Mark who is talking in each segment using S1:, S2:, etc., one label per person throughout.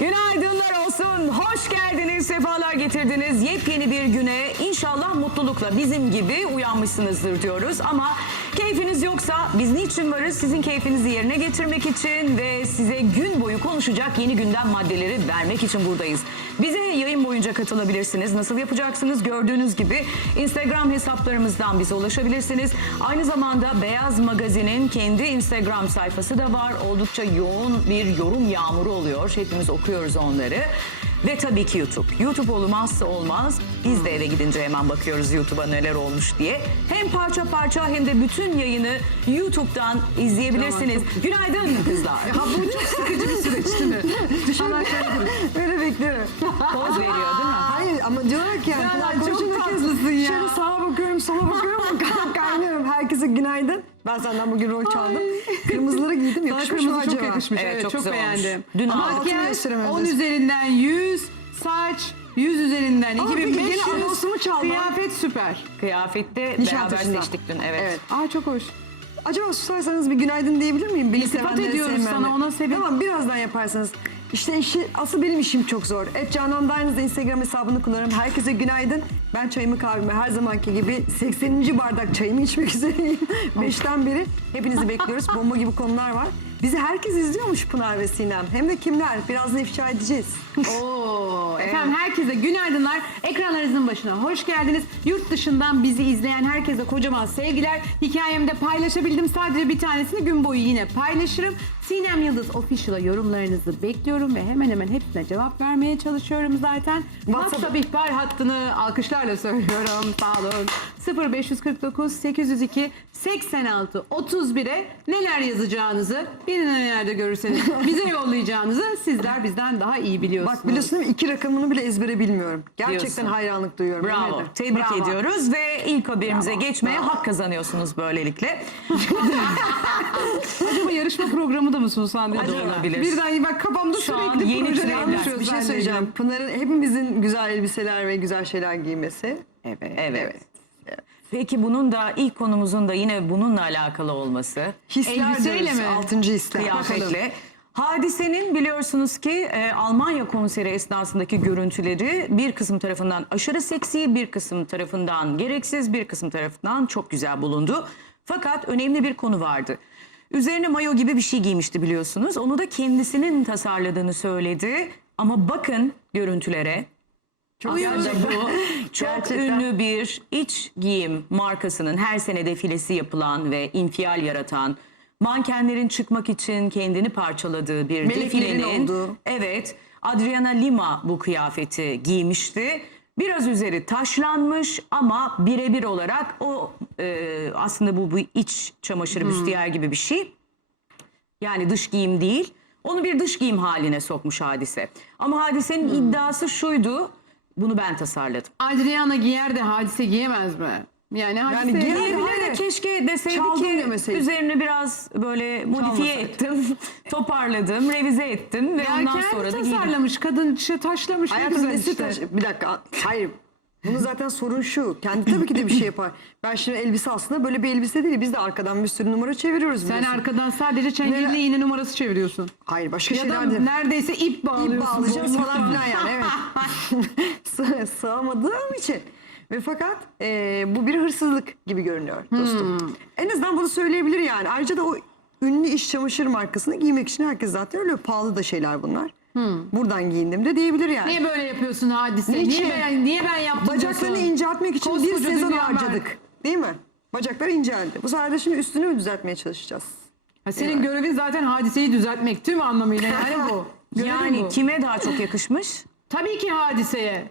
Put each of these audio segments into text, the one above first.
S1: Günaydınlar olsun. Hoş geldiniz, sefalar getirdiniz. Yepyeni bir güne inşallah mutlulukla bizim gibi uyanmışsınızdır diyoruz. Ama keyfiniz yoksa biz niçin varız? Sizin keyfinizi yerine getirmek için ve size gün konuşacak yeni gündem maddeleri vermek için buradayız. Bize yayın boyunca katılabilirsiniz. Nasıl yapacaksınız? Gördüğünüz gibi Instagram hesaplarımızdan bize ulaşabilirsiniz. Aynı zamanda Beyaz Magazin'in kendi Instagram sayfası da var. Oldukça yoğun bir yorum yağmuru oluyor. Hepimiz okuyoruz onları. Ve tabii ki YouTube. YouTube olmazsa olmaz. Biz de eve gidince hemen bakıyoruz YouTube'a neler olmuş diye. Hem parça parça hem de bütün yayını YouTube'dan izleyebilirsiniz. Günaydın kızlar.
S2: Ha bu çok sıkıcı bir süreç değil mi? Düşünün
S3: Böyle bekliyorum.
S1: Poz veriyor değil mi?
S3: Hayır ama diyorlar ki yani.
S2: Ya çok tatlısın ya.
S3: Şöyle sağa bakıyorum, sola bakıyorum, kay- kaynıyorum. Herkese günaydın. Ben senden bugün rol çaldım. Kırmızıları giydim, yakışmış mı
S2: kırmızı çok
S3: acaba?
S2: yakışmış.
S1: Evet,
S2: Evet,
S1: çok
S2: çok, beğendim.
S1: Dün
S2: Makyaj
S3: gösteremediniz.
S2: 10 üzerinden 100, saç 100 üzerinden
S3: Ama peki
S2: 2500.
S3: gene anonsumu çalma.
S2: Kıyafet süper.
S1: Kıyafette
S3: Nişantaşı'ndan.
S1: beraber seçtik dün. Evet.
S3: Evet.
S2: Aa çok hoş.
S3: Acaba susarsanız bir günaydın diyebilir miyim? Beni
S2: İltifat
S3: sevenlere,
S2: ediyoruz
S3: sevmeyenlere.
S2: sana, ona sebep-
S3: Tamam birazdan yaparsanız. İşte işi, asıl benim işim çok zor. Et Canan Dayanız'da Instagram hesabını kullanırım. Herkese günaydın. Ben çayımı kahvemi her zamanki gibi 80. bardak çayımı içmek üzereyim. Beşten beri hepinizi bekliyoruz. Bomba gibi konular var. Bizi herkes izliyormuş Pınar ve Sinem. Hem de kimler? Birazdan ifşa edeceğiz.
S2: Oo, efendim herkese günaydınlar. Ekranlarınızın başına hoş geldiniz. Yurt dışından bizi izleyen herkese kocaman sevgiler. Hikayemde paylaşabildim. Sadece bir tanesini gün boyu yine paylaşırım. Sinem Yıldız Official'a yorumlarınızı bekliyorum ve hemen hemen hepsine cevap vermeye çalışıyorum zaten.
S3: WhatsApp-
S2: WhatsApp ihbar hattını alkışlarla söylüyorum. Sağ olun. 0549 802 86 31'e neler yazacağınızı, beni nerede görürseniz bize yollayacağınızı sizler bizden daha iyi biliyorsunuz.
S3: Bak biliyorsun değil mi? İki rakamını bile ezbere bilmiyorum. Gerçekten
S1: Diyorsun.
S3: hayranlık duyuyorum.
S1: Bravo.
S3: ederim.
S1: Tebrik
S3: Bravo.
S1: ediyoruz ve ilk haberimize
S3: Bravo.
S1: geçmeye
S3: Bravo.
S1: hak kazanıyorsunuz böylelikle.
S2: Acaba yarışma programı da mı sunsan diye.
S1: Olabilir.
S2: Birden bak kafamda
S1: Şu an
S2: sürekli
S1: yeni
S2: projeler oluşuyor
S3: Bir şey söyleyeceğim. Pınar'ın hepimizin güzel elbiseler ve güzel şeyler giymesi.
S2: Evet.
S1: Evet. Peki bunun da ilk konumuzun da yine bununla alakalı olması.
S3: Hisler
S2: Elbiseyle
S3: diyoruz.
S2: mi?
S3: Altıncı hisler.
S1: Kıyafetle. Hadisenin biliyorsunuz ki e, Almanya konseri esnasındaki görüntüleri bir kısım tarafından aşırı seksi, bir kısım tarafından gereksiz, bir kısım tarafından çok güzel bulundu. Fakat önemli bir konu vardı. Üzerine mayo gibi bir şey giymişti biliyorsunuz. Onu da kendisinin tasarladığını söyledi. Ama bakın görüntülere.
S3: Çok
S1: bu çok
S3: Gerçekten.
S1: ünlü bir iç giyim markasının her sene defilesi yapılan ve infial yaratan mankenlerin çıkmak için kendini parçaladığı bir
S3: Meleklerin
S1: defilenin
S3: olduğu.
S1: evet Adriana Lima bu kıyafeti giymişti. Biraz üzeri taşlanmış ama birebir olarak o e, aslında bu, bu iç çamaşır
S3: Hmm.
S1: büstiyer gibi bir şey. Yani dış giyim değil. Onu bir dış giyim haline sokmuş hadise. Ama hadisenin
S3: Hmm.
S1: iddiası şuydu. Bunu ben tasarladım.
S2: Adriana giyer de hadise giyemez mi? Yani hadise
S3: giyer de
S1: Diyebilir de
S3: hayır.
S1: keşke deseydi
S3: Çaldım
S1: ki
S3: demeseydi.
S1: üzerine biraz böyle modifiye
S3: Çalmasaydı.
S1: ettim, toparladım, revize ettim ve ondan sonra da giydim.
S2: tasarlamış. Kadın işte taşlamış. ne
S3: Hayatım
S2: güzel
S3: nesi
S2: işte.
S3: taş... Bir dakika. Hayır. Bunu zaten sorun şu. Kendi tabii ki de bir şey yapar. Ben şimdi elbise aslında böyle bir elbise değil. Biz de arkadan bir sürü numara çeviriyoruz
S2: Sen
S3: biliyorsun.
S2: arkadan sadece çengelli
S3: Nere-
S2: iğne numarası çeviriyorsun.
S3: Hayır başka
S2: Ya da
S3: şeyler de.
S2: neredeyse ip bağlıyorsun.
S3: İp bağlayacağız falan filan yani evet. Sığ- Sığamadığım için. Ve fakat e, bu bir hırsızlık gibi görünüyor dostum. En azından bunu söyleyebilir yani. Ayrıca da o ünlü iş çamaşır markasını giymek için herkes zaten öyle pahalı da şeyler bunlar. Buradan giyindim de diyebilir yani.
S2: Niye böyle yapıyorsun hadise?
S3: Niçin?
S2: Niye ben, niye ben yaptım
S3: Bacaklarını
S2: diyorsun?
S3: inceltmek için bir
S2: Koskoca
S3: sezon
S2: dünya
S3: harcadık. Değil mi? Bacaklar inceldi. Bu sefer de şimdi üstünü mü düzeltmeye çalışacağız?
S2: Ha, senin görevin zaten hadiseyi düzeltmek tüm anlamıyla yani bu.
S1: Yani
S2: bu.
S1: kime daha çok yakışmış?
S2: Tabii ki hadiseye.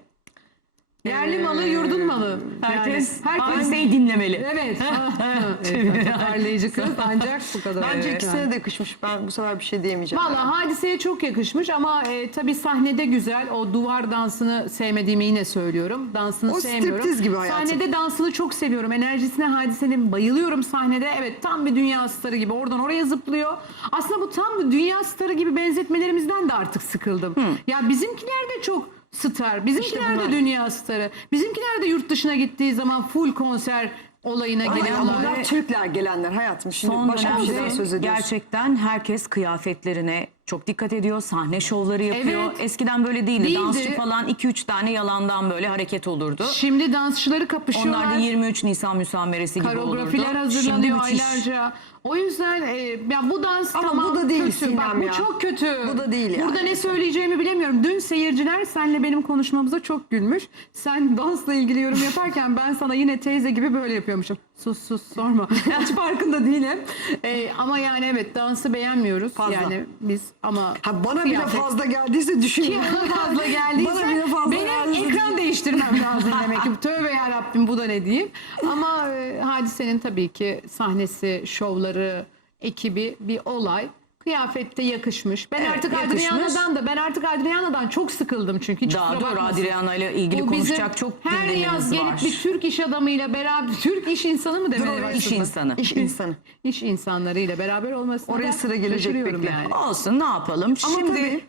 S2: Yerli malı, yurdun malı.
S1: Herkes,
S2: herkes
S1: hadiseyi dinlemeli.
S2: Evet. evet toparlayıcı kız ancak bu kadar.
S3: Bence
S2: Evet.
S3: ikisine de yakışmış. Ben bu sefer bir şey diyemeyeceğim.
S2: Valla hadiseye çok yakışmış ama e, tabii sahnede güzel. O duvar dansını sevmediğimi yine söylüyorum. Dansını
S3: O
S2: sevmiyorum.
S3: striptiz gibi hayatım.
S2: Sahnede dansını çok seviyorum. Enerjisine hadisenin bayılıyorum sahnede. Evet tam bir dünya starı gibi oradan oraya zıplıyor. Aslında bu tam bir dünya starı gibi benzetmelerimizden de artık sıkıldım. Ya bizimkiler de çok star. Bizimkiler
S3: bunlar.
S2: de dünya starı. Bizimkiler de yurt dışına gittiği zaman full konser olayına
S3: Ay, ama
S2: geliyorlar.
S3: bunlar Türkler gelenler hayatım. Şimdi
S1: Son
S3: başka bir şeyden
S1: dönemde
S3: söz ediyoruz.
S1: gerçekten herkes kıyafetlerine çok dikkat ediyor. Sahne şovları yapıyor.
S2: Evet.
S1: Eskiden böyle değildi.
S2: Değildi.
S1: Dansçı falan 2-3 tane yalandan böyle hareket olurdu.
S2: Şimdi dansçıları kapışıyorlar.
S1: Onlar da 23 Nisan müsameresi gibi olurdu.
S2: Koreografiler hazırlanıyor aylarca. O yüzden e, ya bu dans
S3: Ama
S2: tamam
S3: bu da değil
S2: kötü.
S3: Sinem
S2: Bak bu
S3: ya.
S2: çok kötü.
S3: Bu da değil
S2: Burada
S3: yani.
S2: ne söyleyeceğimi bilemiyorum. Dün seyirciler senle benim konuşmamıza çok gülmüş. Sen dansla ilgili yorum yaparken ben sana yine teyze gibi böyle yapıyormuşum. Sus sus sorma. Hiç farkında değilim. E, ama yani evet dansı beğenmiyoruz.
S3: Fazla.
S2: Yani biz ama
S3: Ha bana bile
S2: kıyafet-
S3: fazla geldiyse düşün.
S2: ki fazla geldiyse
S3: Bana bile fazla
S2: benim
S3: geldiyse
S2: ekran değiştirmem lazım demek ki. Tövbe yarabbim bu da ne diyeyim. Ama e, Hadise'nin tabii ki sahnesi, şovları, ekibi bir olay. Kıyafette yakışmış. Ben
S1: Evet,
S2: artık
S1: yakışmış.
S2: Adriana'dan da ben artık Adriana'dan çok sıkıldım çünkü. Hiç
S1: Daha
S2: kusura
S1: doğru
S2: bakmasın.
S1: Adriana ile ilgili
S2: Bu bizim
S1: konuşacak çok
S2: her
S1: gündemimiz
S2: yaz gelip
S1: var.
S2: bir Türk iş adamıyla beraber Türk iş insanı mı demeye
S3: oraya
S1: İş insanı.
S3: İş insanı.
S2: İş insanlarıyla beraber olmasına
S3: Oraya sıra gelecek, bekle.
S2: yani.
S1: Olsun ne yapalım.
S3: Ama
S1: Şimdi
S3: tabii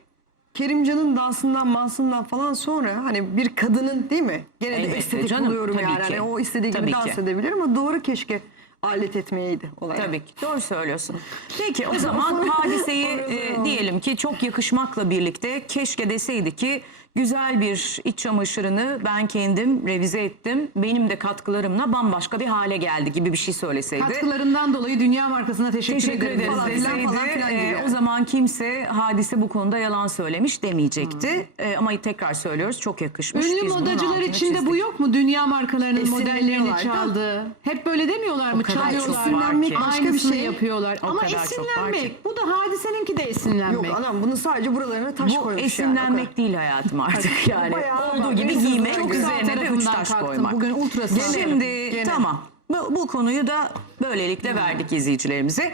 S3: Kerimcan'ın dansından mansından falan sonra hani bir kadının değil mi? Gene de
S1: Elbette
S3: estetik
S1: canım,
S3: buluyorum
S1: tabii
S3: yani.
S1: ki.
S3: Hani o istediği gibi
S1: Tabii
S3: dans
S1: ki.
S3: edebilir ama doğru keşke alet etmeyeydi olay.
S1: Tabii ki doğru söylüyorsun. Peki o zaman hadiseyi e, diyelim ki çok yakışmakla birlikte keşke deseydi ki güzel bir iç çamaşırını ben kendim revize ettim. Benim de katkılarımla bambaşka bir hale geldi gibi bir şey söyleseydi.
S2: Katkılarından dolayı dünya markasına teşekkür,
S1: Teşekkür ederiz
S3: falan
S1: deseydi
S3: falan filan gibi
S1: e,
S3: yani.
S1: o zaman kimse hadise bu konuda yalan söylemiş demeyecekti. E, ama tekrar söylüyoruz çok yakışmış.
S2: Ünlü
S1: Biz
S2: modacılar içinde bu yok mu? Dünya markalarının modellerini
S3: Esinleniyorlar da.
S2: çaldı. Hep böyle demiyorlar mı? Çalıyorlar.
S1: ki.
S3: Başka bir şey.
S2: yapıyorlar.
S1: O
S2: Ama esinlenmek. Bu da hadiseninki de esinlenmek.
S3: Yok anam bunu sadece buralarına taş
S1: Bu
S3: koymuş yani.
S1: esinlenmek değil hayatım artık yani.
S3: Bayağı
S1: Olduğu
S3: bak,
S1: gibi
S3: neyse,
S1: giymek
S3: çok
S2: sağ
S1: üzerine de üç
S2: tarafından
S1: taş
S2: kalktım.
S1: koymak.
S2: Bugün ultra sağ
S1: Şimdi.
S2: Gene.
S1: tamam bu, bu konuyu da böylelikle verdik izleyicilerimize.